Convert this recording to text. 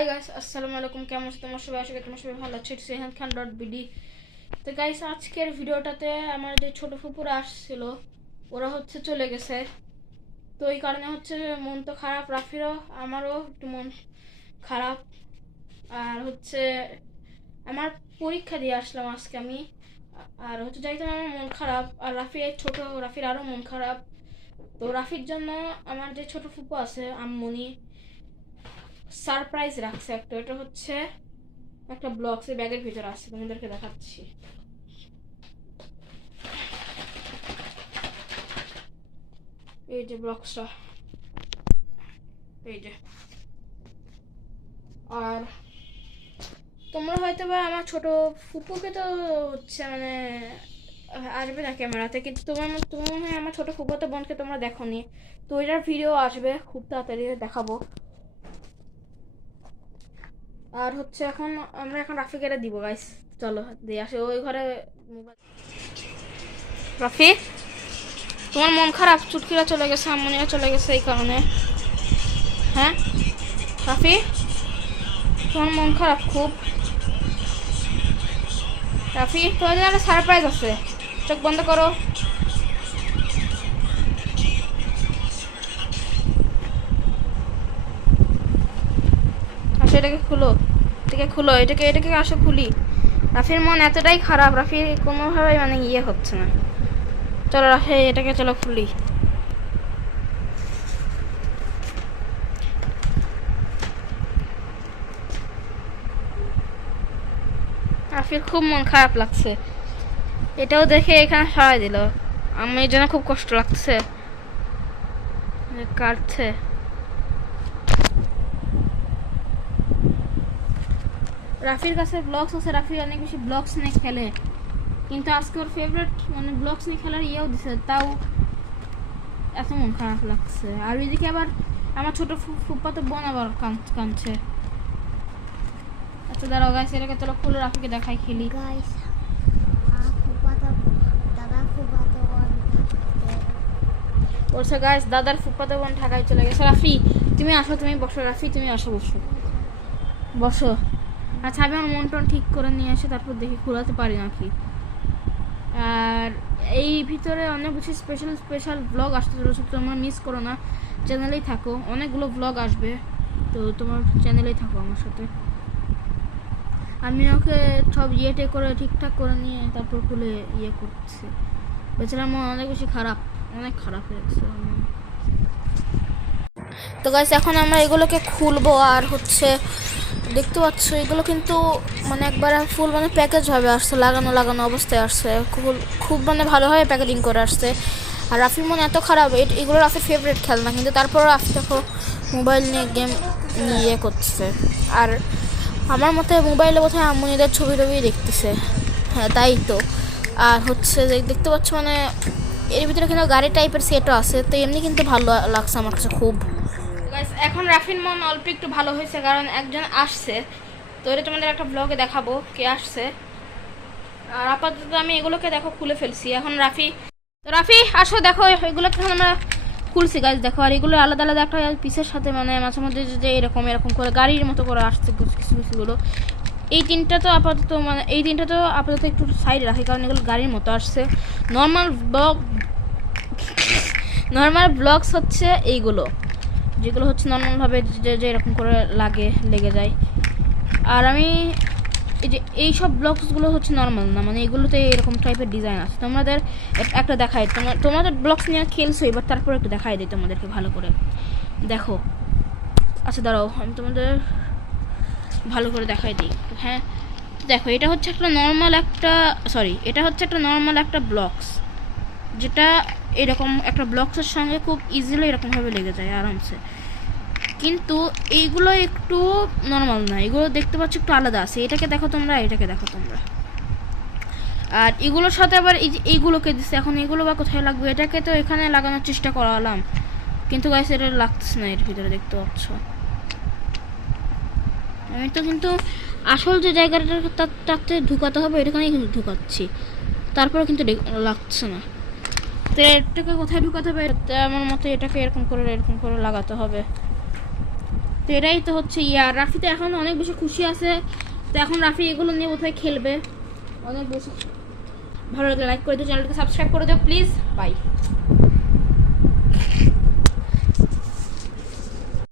Hi guys, আসসালামু আলাইকুম। কেমন আছো তোমার সবাই? আশা করি তোমার সবাই ভালো আছে। সেহান খান .bd। তো গাইস, আজকের ভিডিওটাতে আমার যে ছোট ফুপুরা আসছিল ওরা চলে গেছে। তো এই কারণে মন তো খারাপ, রাফিরও আমারও একটু মন খারাপ। আর আমার পরীক্ষা দিয়ে আসলাম আজকে আমি। আর যাইতে আমার মন খারাপ। আর রাফির আরও মন খারাপ। তো রাফির জন্য আমার যে ছোট ফুপু আছে আম্মুনি সারপ্রাইজ রাখছে একটা। এটা একটা ব্লগস এর ব্যাগের ভিতরে আছে, তোমাদেরকে দেখাচ্ছি। এই যে ব্লগসটা, এই যে। আর তোমরা হয়তো বা আমার ছোট ফুপুকে তো মানে আসবে না ক্যামেরাতে, কিন্তু তুমি মনে হয় আমার ছোট ফুপুতো বোনকে তোমরা দেখোনি। তো এটার ভিডিও আসবে খুব তাড়াতাড়ি, দেখাবো। আর এখন আমরা রাফিকে এটা দিব গাইস। চলো দিয়ে আসে ওই ঘরে। রাফি, তোমার মন খারাপ? চুটকিরা চলে গেছে, আম্মনিরা চলে গেছে এই কারণে। হ্যাঁ রাফি, তোমার মন খারাপ খুব? রাফি, তোমার জন্য একটা সারপ্রাইজ আছে, চোখ বন্ধ করো। আসো, এটাকে খুলো, এটাকে আসো খুলি। রাফির মন এতটাই খারাপ, রাফি কোনোভাবে মানে হচ্ছে না। চলো রাফি, এটাকে চলো খুলি। রাফির খুব মন খারাপ লাগছে, এটাও দেখে এখানে সরাই দিল। আমি এই জন্য খুব কষ্ট লাগছে, কাটছে। রাফির কাছে ব্লগস আছে, রাফি অনেক বেশি ব্লগস নিয়ে খেলে, কিন্তু আজকে ওর ফেভারিট মানে ব্লগস নিয়ে খেলার দিছে, তাও এত মন খারাপ লাগছে। আর ওইদিকে আবার আমার ছোট ফুপ্পাতো বোন আবার কাঁদছে। আচ্ছা দাঁড়াও গাইস, এটাকে চলো খুলে রাফিকে দেখাই, খেলি। বলছে গাইস, দাদার ফুপ্পাতো বোন ঢাকায় চলে গেছে। রাফি তুমি আসো, তুমি বসো। রাফি তুমি আসো, বসো। আচ্ছা আমি আমার মন টন ঠিক করে নিয়ে এসে তারপর দেখি খোলাতে পারি নাকি। আর এই ভিতরে অনেক বেশি স্পেশাল ব্লগ আসতে চলেছে, তোমরা মিস করো না, চ্যানেলেই থাকো। অনেকগুলো ব্লগ আসবে, তো তোমার চ্যানেলেই থাকো আমার সাথে। আমি ওকে সব করে ঠিকঠাক করে নিয়ে তারপর খুলে করছি। বেচারা মন অনেক বেশি খারাপ, অনেক খারাপ হয়ে গেছে। তো গাইস, এখন আমরা এগুলোকে খুলবো। আর দেখতে পাচ্ছ এগুলো কিন্তু মানে একবার ফুল মানে প্যাকেজ ভাবে আসছে, লাগানো অবস্থায় আসছে, খুব মানে ভালোভাবে প্যাকেজিং করে আসছে। আর রাফির মনে এত খারাপ, এগুলো রাফির ফেভারিট খেলনা, কিন্তু তারপর রাফি দেখো মোবাইল নিয়ে গেম নিয়ে করছে। আর আমার মতে মোবাইলে বোধহয় আম্মুনিদের ছবি দেখতেছে। হ্যাঁ তাই তো। আর দেখতে পাচ্ছ মানে এর ভিতরে কিন্তু গাড়ি টাইপের সেটও আছে, তো এমনি কিন্তু ভালো লাগছে আমার কাছে খুব। এখন রাফির মন অল্প একটু ভালো হয়েছে, কারণ একজন আসছে। তো এটা তোমাদের একটা ব্লগে দেখাবো কে আসছে। আর আপাতত আমি এগুলোকে দেখো খুলে ফেলছি। এখন রাফি আসো, দেখো এগুলোকে আমরা খুলছি গাইস, দেখো। আর এগুলো আলাদা আলাদা একটা পিসের সাথে মানে মাঝে মধ্যে যে এরকম করে গাড়ির মতো করে আসছে কিছুগুলো। এই তিনটা তো আপাতত একটু সাইডে রাখি, কারণ এগুলো গাড়ির মতো আসছে। নর্মাল ব্লগস এইগুলো, যেগুলো নর্মালভাবে যে এরকম করে লেগে যায়। আর আমি এই সব ব্লগসগুলো নর্মাল না, মানে এগুলোতে এরকম টাইপের ডিজাইন আছে। তোমাদের একটা দেখাই, তোমাদের ব্লগস নিয়ে খেলছো, এবার তারপর একটু দেখাই দিই তোমাদেরকে ভালো করে, দেখো। আচ্ছা দাঁড়াও, আমি তোমাদের ভালো করে দেখাই দিই। হ্যাঁ দেখো, এটা একটা নর্মাল একটা ব্লগস, যেটা এরকম একটা ব্লগসের সঙ্গে খুব ইজিলি এরকমভাবে লেগে যায় আরামসে। কিন্তু এইগুলো একটু নর্মাল না, এগুলো দেখতে পাচ্ছ একটু আলাদা আছে। এটাকে দেখো তোমরা। আর এগুলোর সাথে আবার এইগুলোকে দিচ্ছে। এখন এগুলো বা কোথায় লাগবে? এটাকে তো এখানে লাগানোর চেষ্টা করালাম, কিন্তু গাইস এটা লাগছে না এর ভিতরে, দেখতে পাচ্ছ। আমি তো কিন্তু আসল যে জায়গাটা তাতে ঢুকাতে হবে এখানেই কিন্তু ঢুকাচ্ছি, তারপরে কিন্তু লাগছে না। তো এটাকে কোথায় ঢুকাতে হবে? আমার মতে এটাকে এরকম করে লাগাতে হবে। তো তো এটাই তো হচ্ছে ইয়ার রাফি তো এখন অনেক বেশি খুশি আছে। তো এখন রাফি এগুলো নিয়ে কোথায় খেলবে অনেক বেশি। ভালো লাগলে লাইক করে দিও, চ্যানেলটাকে সাবস্ক্রাইব করে দিও প্লিজ। বাই।